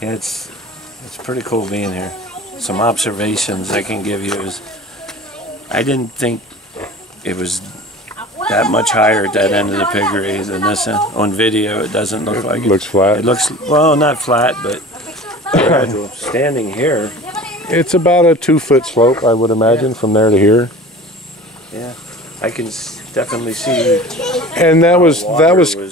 Yeah, it's pretty cool being here. Some observations I can give you is I didn't think it was that much higher at that end of the piggery than this end. On video, it doesn't look like it. Looks flat. It looks, well, not flat, but gradual. Standing here. It's about a 2-foot slope, I would imagine, from there to here. Yeah, I can definitely see. And that was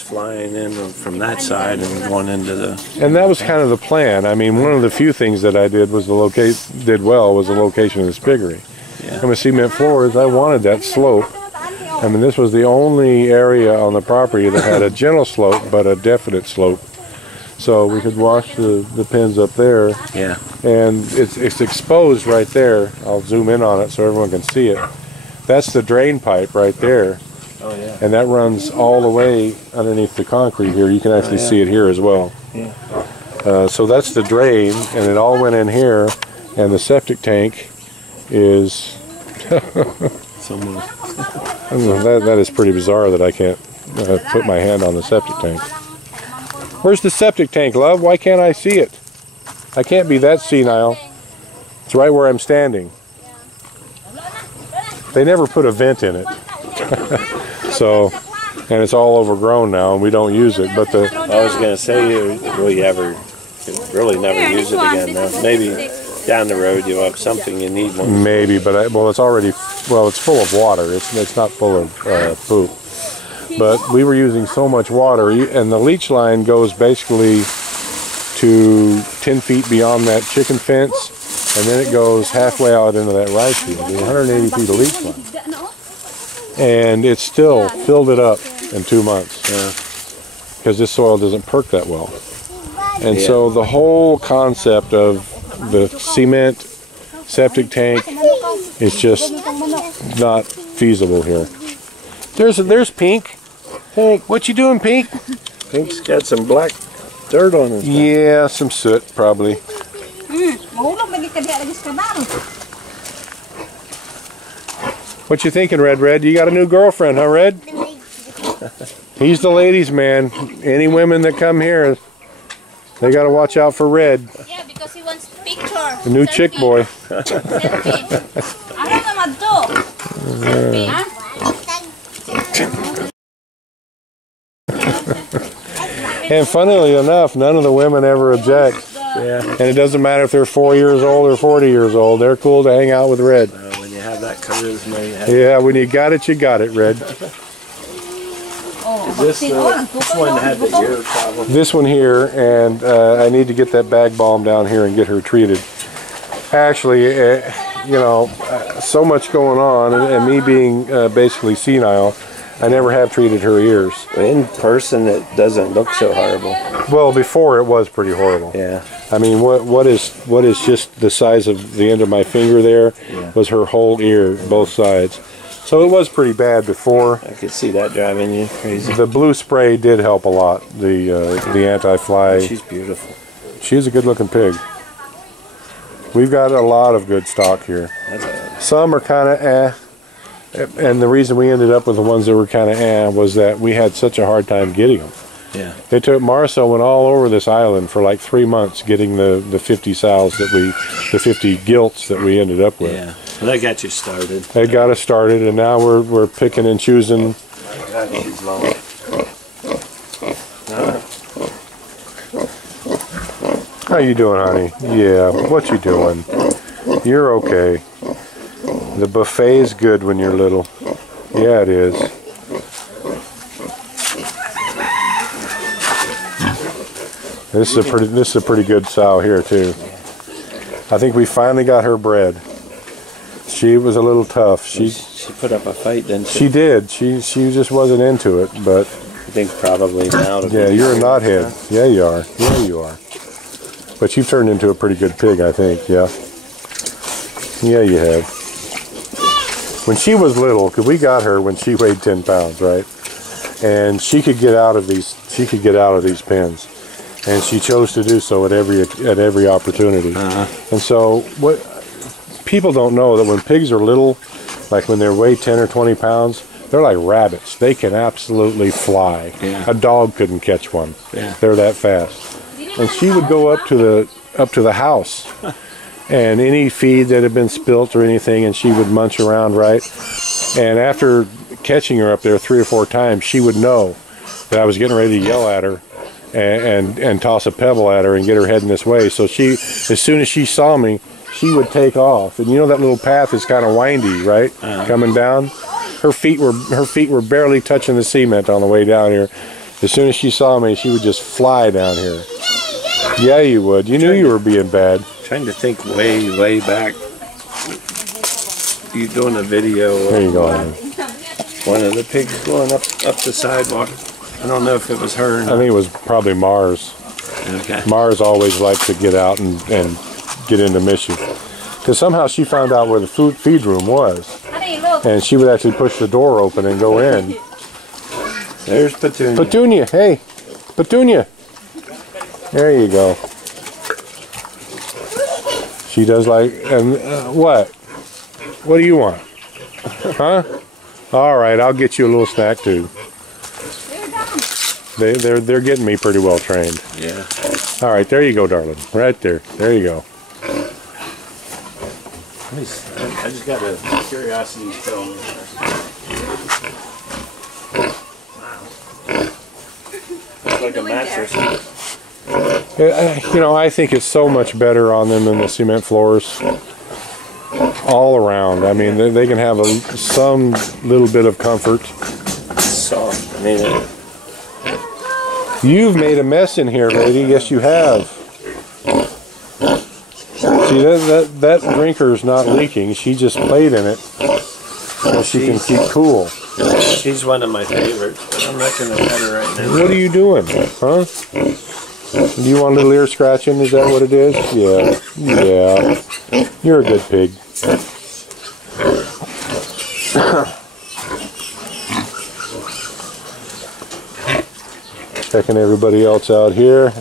flying in from that side and going into the. And that was kind of the plan. I mean, one of the few things that I did was the location of this piggery. Yeah. And with cement floors, I wanted that slope. I mean, this was the only area on the property that had a gentle slope, but a definite slope. So we could wash the pins up there. Yeah. And it's exposed right there. I'll zoom in on it so everyone can see it. That's the drain pipe right there. Oh, yeah. And that runs all the way underneath the concrete here. You can actually see it here as well. Yeah. So that's the drain, and it all went in here. And the septic tank is... Somewhere. that is pretty bizarre that I can't put my hand on the septic tank. Where's the septic tank, love? Why can't I see it? I can't be that senile. It's right where I'm standing. They never put a vent in it. So, and it's all overgrown now, and we don't use it. But the I was going to say, will you really never use it again now? Maybe down the road you'll have something you need one. Maybe, but it's already, it's full of water. It's not full of poop. But we were using so much water, and the leach line goes basically to 10 feet beyond that chicken fence, and then it goes halfway out into that rice field. There's 180 feet of leach line. And it still filled it up in 2 months. Because this soil doesn't perk that well. And so the whole concept of the cement septic tank is just not feasible here. There's Pink. Pink, what you doing, Pink? Pink's got some black dirt on it. Yeah, some soot probably. What you thinking, Red? You got a new girlfriend, huh, Red? He's the ladies' man. Any women that come here, they got to watch out for Red. Yeah, because he wants picture. The new chick boy. And funnily enough, none of the women ever object. Yeah. And it doesn't matter if they're 4 years old or 40 years old. They're cool to hang out with Red. When you have that charisma, you have Yeah, when you got it, Red. this one had the ear problem. This one here, and I need to get that bag balm down here and get her treated. Actually, so much going on, and me being basically senile, I never have treated her ears. In person, it doesn't look so horrible. Well, before it was pretty horrible. Yeah. I mean, what is just the size of the end of my finger there was her whole ear, both sides. So it was pretty bad before. I could see that driving you crazy. The blue spray did help a lot. The anti-fly. She's beautiful. She's a good-looking pig. We've got a lot of good stock here. Some are kind of and the reason we ended up with the ones that were kind of was that we had such a hard time getting them. Yeah. They took Marcel went all over this island for like 3 months getting the 50 sows the 50 gilts that we ended up with. Yeah. Well, that got you started. They got us started, and now we're picking and choosing. She's long. How you doing, honey? Yeah, what you doing? You're okay. The buffet is good when you're little. Yeah, it is. This is a pretty good sow here too. I think we finally got her bred. She was a little tough. She put up a fight, didn't she? She did. She just wasn't into it, but I think probably now. Yeah, you're a knothead. Yeah, you are. Yeah, you are. But you've turned into a pretty good pig, I think. Yeah. Yeah, you have. When she was little, because we got her when she weighed 10 pounds, right? And she could get out of these. She could get out of these pens, and she chose to do so at every opportunity. And so, what people don't know that when pigs are little, like when they weigh 10 or 20 pounds, they're like rabbits. They can absolutely fly. Yeah. A dog couldn't catch one. Yeah. They're that fast. and she would go up to the house, and any feed that had been spilt or anything, and she would munch around, right? And after catching her up there 3 or 4 times, she would know that I was getting ready to yell at her and toss a pebble at her and get her heading this way. So she, as soon as she saw me, she would take off. And you know that little path is kind of windy, right? Coming down. Her feet were barely touching the cement on the way down here. As soon as she saw me, she would just fly down here. Yeah, you would. You knew you were being bad. Trying to think way back. You doing a video There you of go. one of the pigs going up the sidewalk. I don't know if it was her or I not. think it was probably Mars. Okay. Mars always liked to get out and get into mischief. Because somehow she found out where the feed room was. Honey, look. And she would actually push the door open and go in. There's Petunia. Petunia, hey, Petunia. There you go. She does like, and what? What do you want? Huh? All right, I'll get you a little snack too. They're getting me pretty well trained. Yeah. All right, there you go, darling. Right there. There you go. I just got a curiosity to tell me. It's like a mattress. You know, I think it's so much better on them than the cement floors. All around. I mean, they can have some little bit of comfort. Soft. I mean, You've made a mess in here, lady. Yes, you have. See, that drinker's not leaking. She just played in it so she can keep cool. she's one of my favorites. I'm not going to pet her right now. What are you doing, huh? Do you want a little ear scratching? Is that what it is? Yeah. Yeah. You're a good pig. Checking everybody else out here.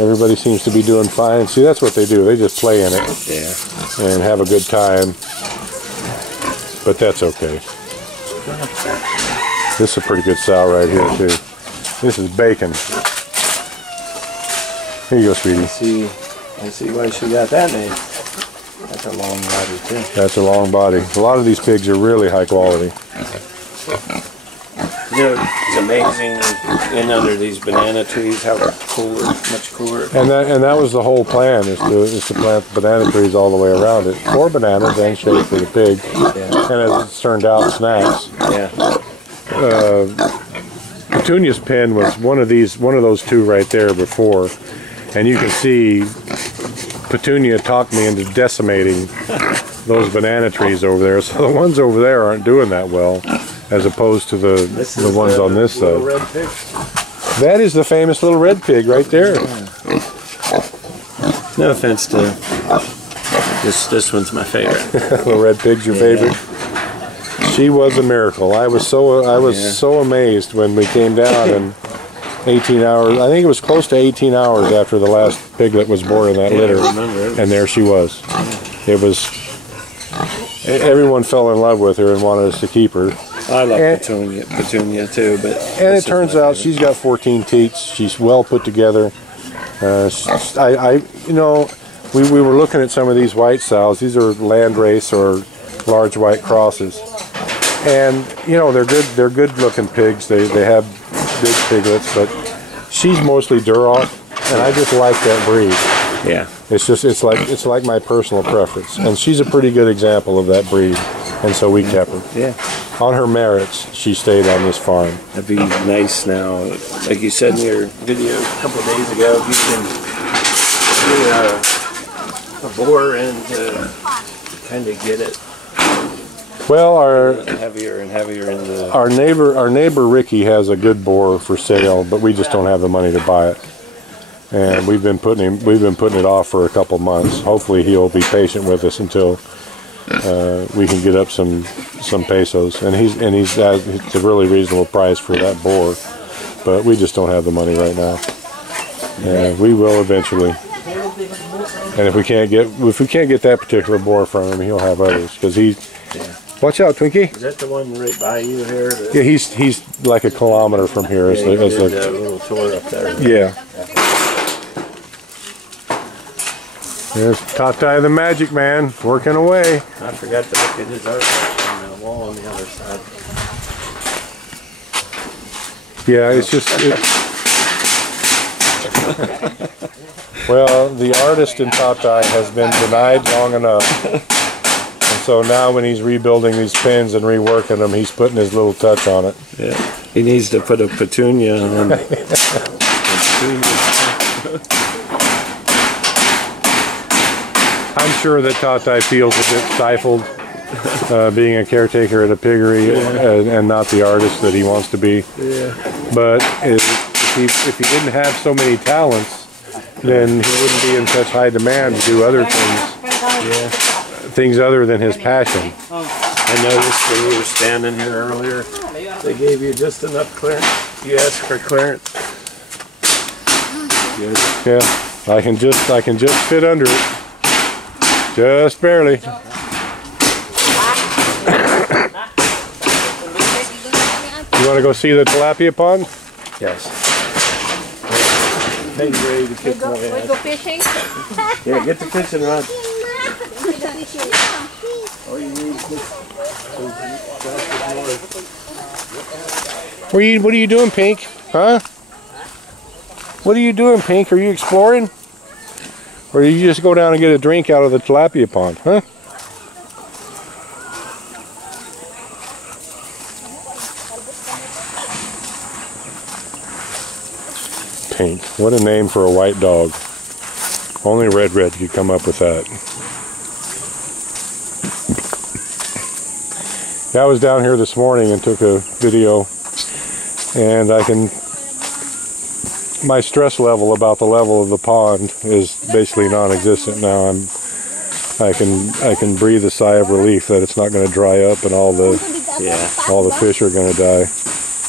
Everybody seems to be doing fine. See, that's what they do. They just play in it Yeah. and have a good time. But that's okay. This is a pretty good sow right here, too. This is bacon. Here you go, sweetie. I see why she got that name. That's a long body too. That's a long body. A lot of these pigs are really high quality. You know, it's amazing in under these banana trees how cooler, much cooler. And that was the whole plan, is to plant the banana trees all the way around it. For bananas and shade for the pig. Yeah. And as it's turned out, snacks. Yeah. Petunia's pen was one of those two right there before. And you can see Petunia talked me into decimating those banana trees over there. So the ones over there aren't doing that well, as opposed to the ones on this little side. red pig. That is the famous little red pig right there. No offense to this one's my favorite. Little red pig's your favorite. She was a miracle. I was so amazed when we came down, and 18 hours. I think it was close to 18 hours after the last piglet was born in that litter, I remember it. and there she was. It was. Everyone fell in love with her and wanted us to keep her. I love And- Petunia too, but And this it is turns my out favorite. she's got 14 teats. She's well put together. You know, we were looking at some of these white sows. These are landrace or large white crosses, and you know they're good looking pigs. They have big piglets, but she's mostly Duroc, and I just like that breed. Yeah. It's like my personal preference, and she's a pretty good example of that breed, and so we kept her. Yeah. On her merits, she stayed on this farm. That'd be nice now. Like you said in your video a couple of days ago, if you can get a bore and kind of get it Well, heavier and heavier in the... our neighbor Ricky has a good boar for sale, but we just don't have the money to buy it. And we've been putting it off for a couple months. Hopefully he'll be patient with us until we can get up some pesos. And it's a really reasonable price for that boar, but we just don't have the money right now. And we will eventually. And if we can't get that particular boar from him, he'll have others, because he. Watch out, Twinkie. Is that the one right by you here? Yeah, he's like a kilometer from here. Yeah, you did that little tour up there. Yeah. There's Tati the Magic Man working away. I forgot to look at his artwork on the wall on the other side. Yeah, it's just... Well, the artist in Tati has been denied long enough. And so now when he's rebuilding these pins and reworking them, he's putting his little touch on it. Yeah, he needs to put a petunia on. I'm sure that Tati feels a bit stifled being a caretaker at a piggery and not the artist that he wants to be. Yeah. But if he didn't have so many talents, then he wouldn't be in such high demand to do other things. Yeah. Things other than his passion. I noticed when you were standing here earlier, they gave you just enough clearance. You asked for clearance. Good. Yeah, I can just fit under it. Just barely. You want to go see the tilapia pond? Yes. Hey, ready to kick my We ass. go fishing. Yeah, get the fishing rod. What are you doing, Pink? Huh? What are you doing, Pink? Are you exploring? Or did you just go down and get a drink out of the tilapia pond, huh? Pink. What a name for a white dog. Only Red could come up with that. I was down here this morning and took a video, and my stress level about the level of the pond is basically non-existent now. I can breathe a sigh of relief that it's not going to dry up and all the fish are going to die.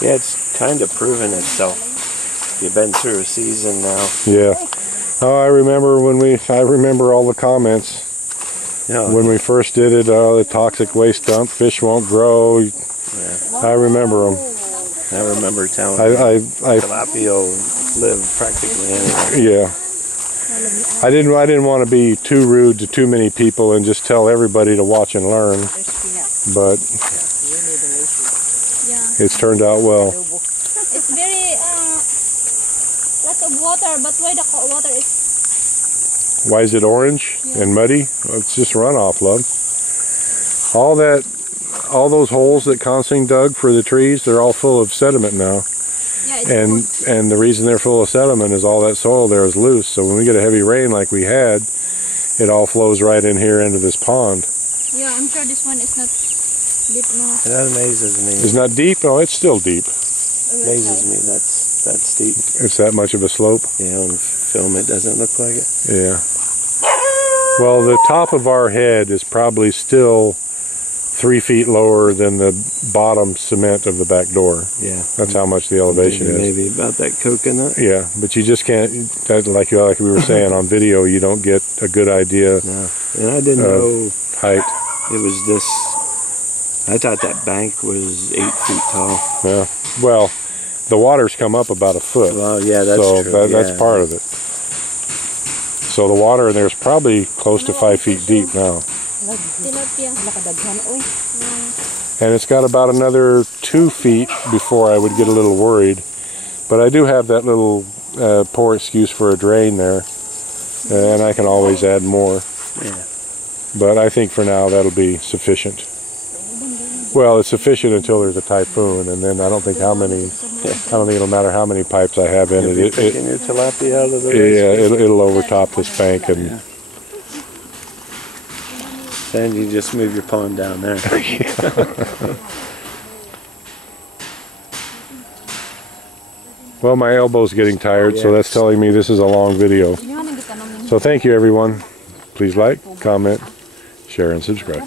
Yeah, it's kind of proven itself. You've been through a season now. Yeah. Oh, I remember all the comments. Yeah. When we first did it, the toxic waste dump, fish won't grow. Yeah. I remember them. I remember telling I tilapia will live practically anywhere. Yeah. I didn't want to be too rude to too many people and just tell everybody to watch and learn, but it's turned out well. It's very lot of water, but why the water is? Why is it orange and muddy? Well, it's just runoff, love. All those holes that Constantine dug for the trees, they're all full of sediment now. Yeah, And the reason they're full of sediment is all that soil there is loose. So when we get a heavy rain like we had, it all flows right in here into this pond. yeah, I'm sure this one is not deep enough. That amazes me. It's not deep? Oh, it's still deep. Amazes me. That's steep. It's that much of a slope. Yeah, on film it doesn't look like it. Yeah. Well, the top of our head is probably still 3 feet lower than the bottom cement of the back door. Yeah. That's how much the elevation is. Maybe about that coconut. Yeah, but you just can't, like we were saying on video, you don't get a good idea No. And I didn't know height. it was this. I thought that bank was 8 feet tall. Yeah. Well, the water's come up about a foot. Well, yeah, that's so true. that's part of it. So the water in there's probably close to 5 feet deep now. Tilapia. And it's got about another 2 feet before I would get a little worried. But I do have that little poor excuse for a drain there. And I can always add more. Yeah. But I think for now that'll be sufficient. Well, it's sufficient until there's a typhoon, and then I don't think it'll matter how many pipes I have in You'll be it. picking your tilapia out of the It'll overtop this bank, and Yeah. Then you just move your pond down there. well, my elbow's getting tired, so that's telling me this is a long video. So thank you, everyone. Please like, comment, share, and subscribe.